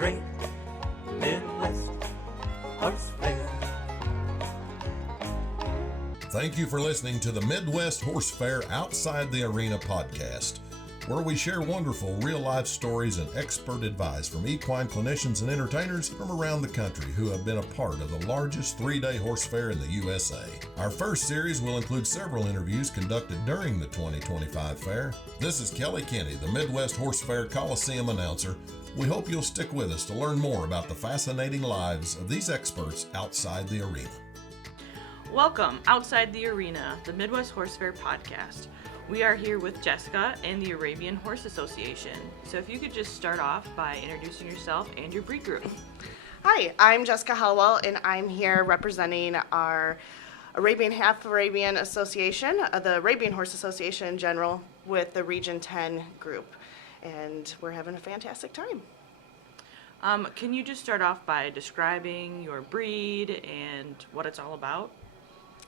great Midwest Horse Fair. Thank you for listening to the Midwest Horse Fair Outside the Arena podcast, where we share wonderful real-life stories and expert advice from equine clinicians and entertainers from around the country who have been a part of the largest three-day horse fair in the USA. Our first series will include several interviews conducted during the 2025 fair. This is Kelly Kenny, the Midwest Horse Fair Coliseum announcer. We hope you'll stick with us to learn more about the fascinating lives of these experts outside the arena. Welcome, Outside the Arena, the Midwest Horse Fair podcast. We are here with Jessica and the Arabian Horse Association. So if you could just start off by introducing yourself and your breed group. Hi, I'm Jessica Hollewell, and I'm here representing our Half Arabian Association, the Arabian Horse Association in general, with the Region 10 group. And we're having a fantastic time. Can you just start off by describing your breed and what it's all about?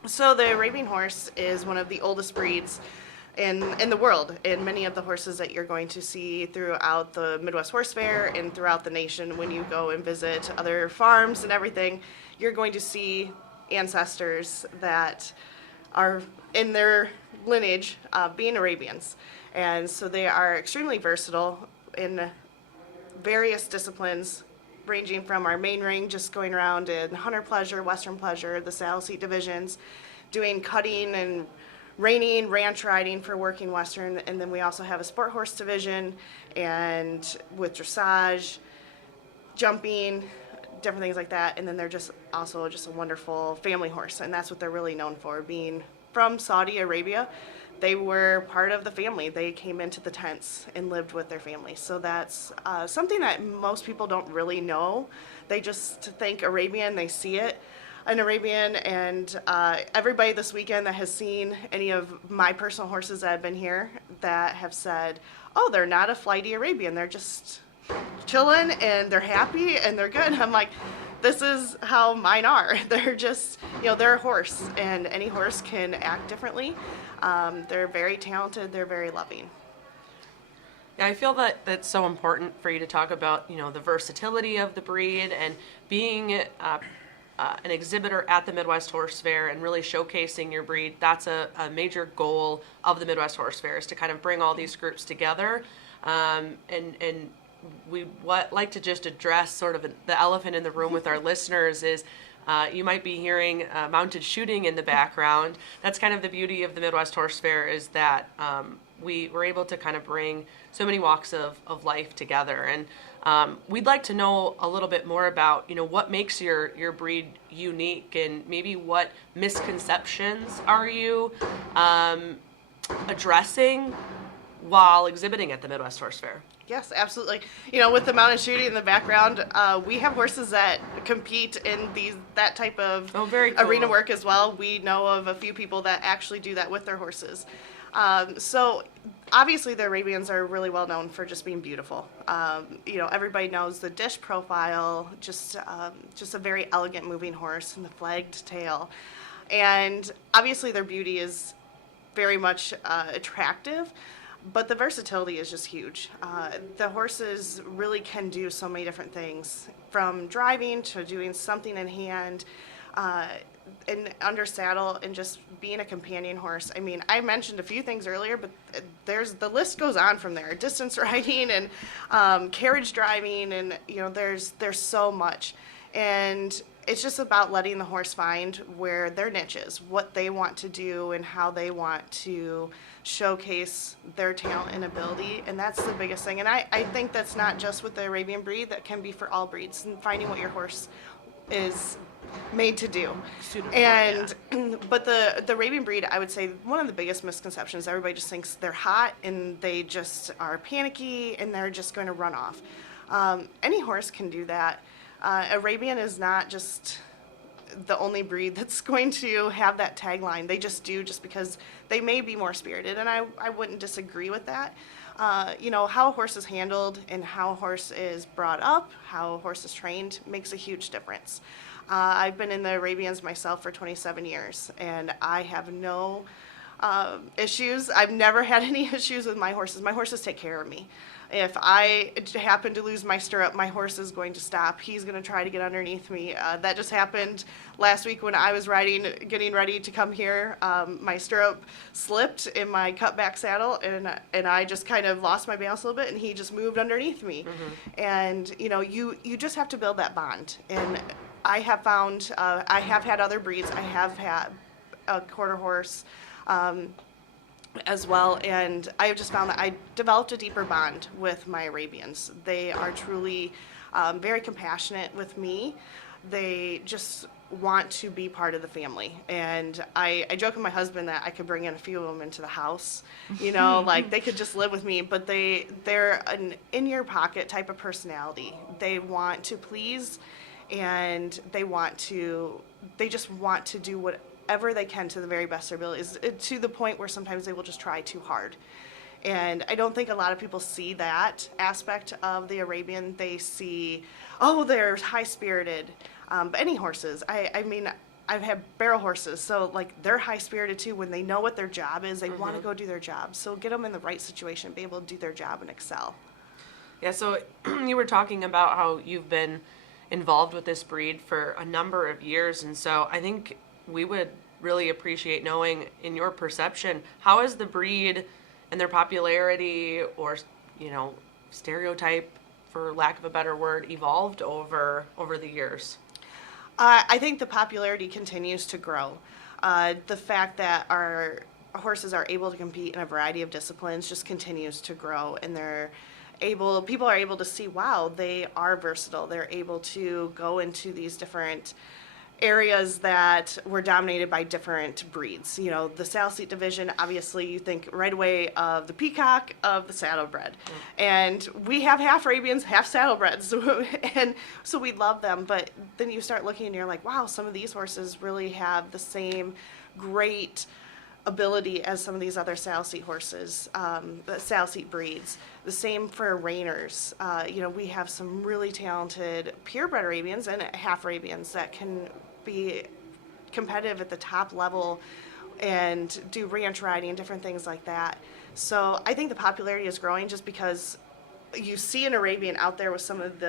So the Arabian horse is one of the oldest breeds in the world, and many of the horses that you're going to see throughout the Midwest Horse Fair and throughout the nation when you go and visit other farms and everything, you're going to see ancestors that are in their lineage being Arabians. And so they are extremely versatile in various disciplines, ranging from our main ring, just going around in hunter pleasure, western pleasure, the saddle seat divisions, doing cutting and reining, ranch riding for working western, and then we also have a sport horse division, and with dressage, jumping, different things like that, and then they're just also just a wonderful family horse, and that's what they're really known for, being from Saudi Arabia. They were part of the family. They came into the tents and lived with their family. So that's something that most people don't really know. They just think Arabian, they see it, an Arabian, and everybody this weekend that has seen any of my personal horses that have been here that have said, oh, they're not a flighty Arabian. They're just chilling and they're happy and they're good. I'm like, this is how mine are. They're just, they're a horse, and any horse can act differently. They're very talented. They're very loving. Yeah, I feel that that's so important for you to talk about, the versatility of the breed and being an exhibitor at the Midwest Horse Fair and really showcasing your breed. That's a major goal of the Midwest Horse Fair, is to kind of bring all these groups together. And we like to just address sort of the elephant in the room with our listeners is you might be hearing mounted shooting in the background. That's kind of the beauty of the Midwest Horse Fair, is that we were able to kind of bring so many walks of life together. And we'd like to know a little bit more about, what makes your breed unique, and maybe what misconceptions are you addressing while exhibiting at the Midwest Horse Fair? Yes, absolutely. With the mounted shooting in the background, we have horses that compete in that type of very cool arena work as well. We know of a few people that actually do that with their horses. So obviously the Arabians are really well known for just being beautiful. Everybody knows the dish profile, just a very elegant moving horse and the flagged tail. And obviously their beauty is very much attractive. But the versatility is just huge. The horses really can do so many different things, from driving to doing something in hand, and under saddle, and just being a companion horse. I mean, I mentioned a few things earlier, but the list goes on from there. Distance riding and carriage driving, and there's so much. And it's just about letting the horse find where their niche is, what they want to do, and how they want to showcase their talent and ability, and that's the biggest thing. And I think that's not just with the Arabian breed, that can be for all breeds, and finding what your horse is made to do. And but the Arabian breed, I would say one of the biggest misconceptions, everybody just thinks they're hot and they just are panicky and they're just going to run off. Any horse can do that. Arabian is not just the only breed that's going to have that tagline. They just do, just because they may be more spirited, and I wouldn't disagree with that. How a horse is handled and how a horse is brought up, how a horse is trained, makes a huge difference. I've been in the Arabians myself for 27 years, and I have no issues. I've never had any issues with my horses. My horses take care of me. If I happen to lose my stirrup, my horse is going to stop. He's going to try to get underneath me. That just happened last week when I was getting ready to come here. My stirrup slipped in my cutback saddle, and I just kind of lost my balance a little bit, and he just moved underneath me. And you just have to build that bond. And I have found I have had other breeds. I have had a quarter horse. As well, and I have just found that I developed a deeper bond with my Arabians. They are truly very compassionate with me. They just want to be part of the family, and I joke with my husband that I could bring in a few of them into the house, like they could just live with me, but they're an in-your-pocket type of personality. They want to please, and they just want to do whatever they can to the very best of their abilities, to the point where sometimes they will just try too hard. And I don't think a lot of people see that aspect of the Arabian. They see, they're high-spirited. But any horses, I mean, I've had barrel horses, so like they're high-spirited too. When they know what their job is, they want to go do their job. So get them in the right situation, be able to do their job and excel. Yeah, so you were talking about how you've been involved with this breed for a number of years, and so I think we would really appreciate knowing, in your perception, how has the breed and their popularity or, stereotype, for lack of a better word, evolved over the years? I think the popularity continues to grow. The fact that our horses are able to compete in a variety of disciplines just continues to grow, and people are able to see, wow, they are versatile. They're able to go into these different areas that were dominated by different breeds. The saddle seat division, obviously you think right away of the peacock, of the saddlebred. And we have half Arabians, half saddlebreds. And so we love them, but then you start looking and you're like, wow, some of these horses really have the same great ability as some of these other saddle seat horses, saddle seat breeds. The same for reiners. We have some really talented purebred Arabians and half Arabians that can be competitive at the top level and do ranch riding and different things like that. So I think the popularity is growing just because you see an Arabian out there with some of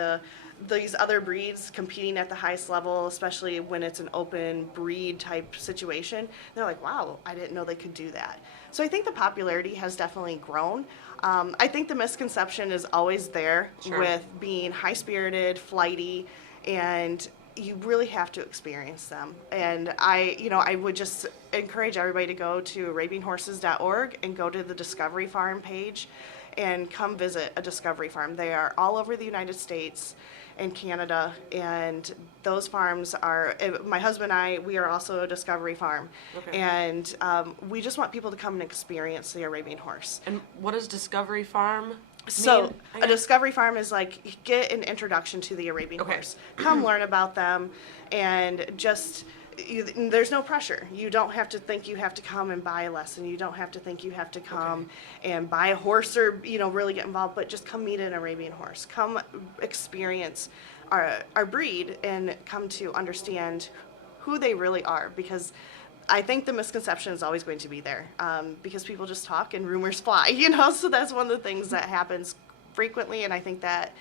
these other breeds competing at the highest level, especially when it's an open breed type situation. They're like, wow, I didn't know they could do that. So I think the popularity has definitely grown. I think the misconception is always there with being high-spirited, flighty, and you really have to experience them. And I would just encourage everybody to go to arabianhorses.org and go to the Discovery Farm page and come visit a Discovery Farm. They are all over the United States and Canada, and those farms are, my husband and I, we are also a Discovery Farm. Okay. And we just want people to come and experience the Arabian horse. And what is Discovery Farm? So a Discovery Farm is like, get an introduction to the Arabian horse. Come learn about them, and just, there's no pressure. You don't have to think you have to come and buy a lesson. You don't have to think you have to come and buy a horse or, really get involved, but just come meet an Arabian horse. Come experience our breed and come to understand who they really are, because I think the misconception is always going to be there, because people just talk and rumors fly, so that's one of the things that happens frequently, and I think that,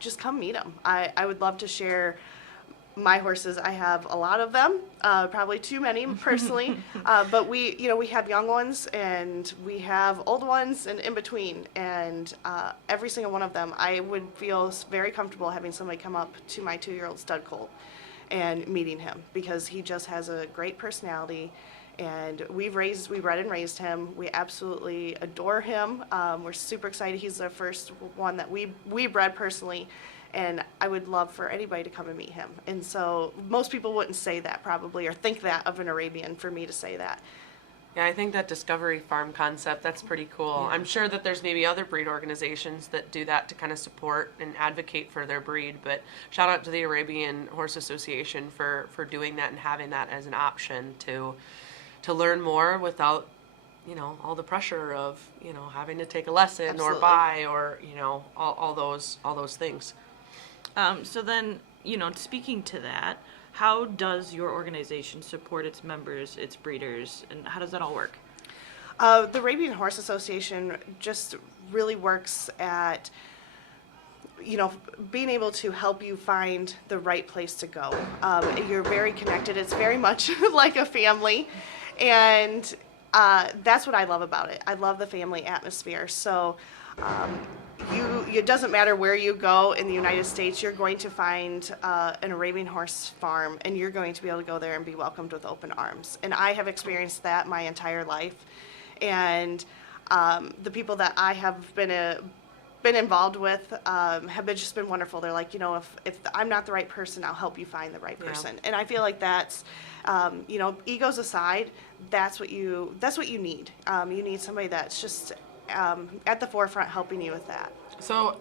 just come meet them. I would love to share my horses. I have a lot of them, probably too many personally, but we have young ones and we have old ones and in between, and every single one of them, I would feel very comfortable having somebody come up to my 2-year-old stud colt and meeting him, because he just has a great personality, and we bred and raised him. We absolutely adore him. We're super excited. He's the first one that we bred personally, and I would love for anybody to come and meet him. And so most people wouldn't say that probably, or think that of an Arabian, for me to say that. Yeah, I think that Discovery Farm concept, that's pretty cool. Yeah. I'm sure that there's maybe other breed organizations that do that to kind of support and advocate for their breed, but shout out to the Arabian Horse Association for doing that and having that as an option to learn more without, all the pressure of, having to take a lesson. Absolutely. Or buy, or, all those things. So then, speaking to that, how does your organization support its members, its breeders, and how does that all work? The Arabian Horse Association just really works at, being able to help you find the right place to go. You're very connected. It's very much like a family, and that's what I love about it. I love the family atmosphere. So it doesn't matter where you go in the United States, you're going to find an Arabian horse farm, and you're going to be able to go there and be welcomed with open arms. And I have experienced that my entire life. And the people that I have been involved with have just been wonderful. They're like, if I'm not the right person, I'll help you find the right person. And I feel like that's, egos aside, that's what you need. You need somebody that's just at the forefront helping you with that. So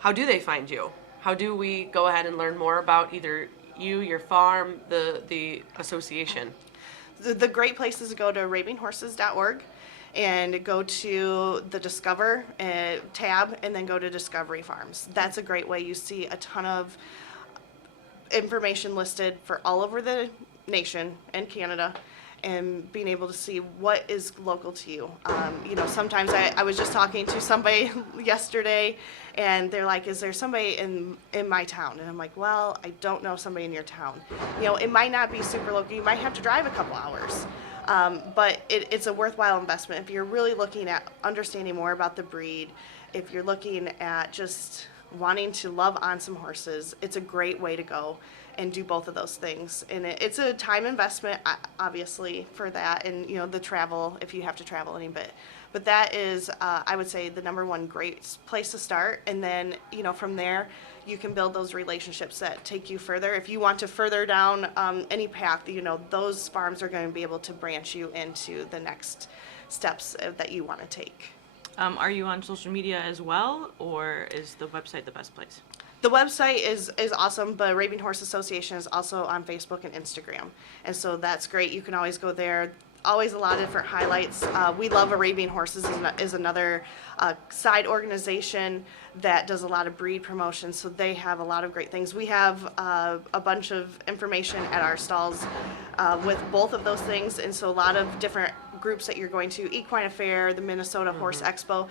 how do they find you? How do we go ahead and learn more about either you, your farm, the association? The great place is to go to arabianhorses.org and go to the Discover tab and then go to Discovery Farms. That's a great way. You see a ton of information listed for all over the nation and Canada, and being able to see what is local to you. Sometimes I was just talking to somebody yesterday, and they're like, is there somebody in my town? And I'm like, well, I don't know somebody in your town. It might not be super local. You might have to drive a couple hours. But it's a worthwhile investment. If you're really looking at understanding more about the breed, if you're looking at just wanting to love on some horses, it's a great way to go and do both of those things. And it's a time investment, obviously, for that, and the travel, if you have to travel any bit. But that is, I would say, the number one great place to start. And then, from there, you can build those relationships that take you further. If you want to further down any path, those farms are going to be able to branch you into the next steps that you want to take. Are you on social media as well, or is the website the best place? The website is awesome, but Arabian Horse Association is also on Facebook and Instagram. And so that's great. You can always go there. Always a lot of different highlights. We Love Arabian Horses is another side organization that does a lot of breed promotion, so they have a lot of great things. We have a bunch of information at our stalls with both of those things, and so a lot of different groups that you're going to, Equine Affair, the Minnesota Horse Expo,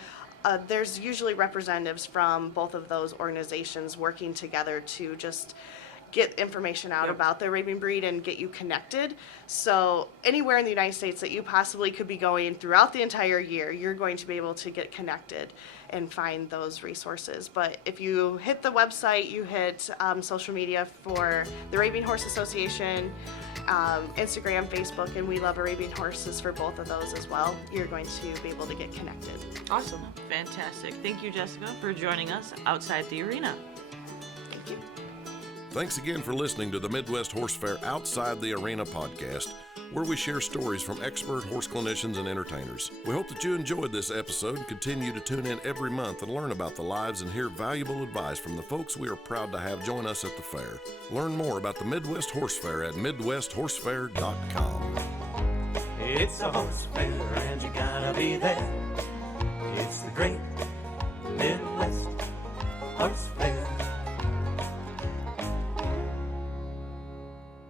there's usually representatives from both of those organizations working together to just get information out about the Arabian breed and get you connected. So anywhere in the United States that you possibly could be going throughout the entire year, you're going to be able to get connected and find those resources. But if you hit the website, you hit social media for the Arabian Horse Association, Instagram, Facebook, and We Love Arabian Horses for both of those as well, you're going to be able to get connected. Awesome. Fantastic. Thank you, Jessica, for joining us outside the arena. Thank you. Thanks again for listening to the Midwest Horse Fair Outside the Arena podcast, where we share stories from expert horse clinicians and entertainers. We hope that you enjoyed this episode and continue to tune in every month and learn about the lives and hear valuable advice from the folks we are proud to have join us at the fair. Learn more about the Midwest Horse Fair at MidwestHorseFair.com. It's a horse fair and you gotta be there. It's the great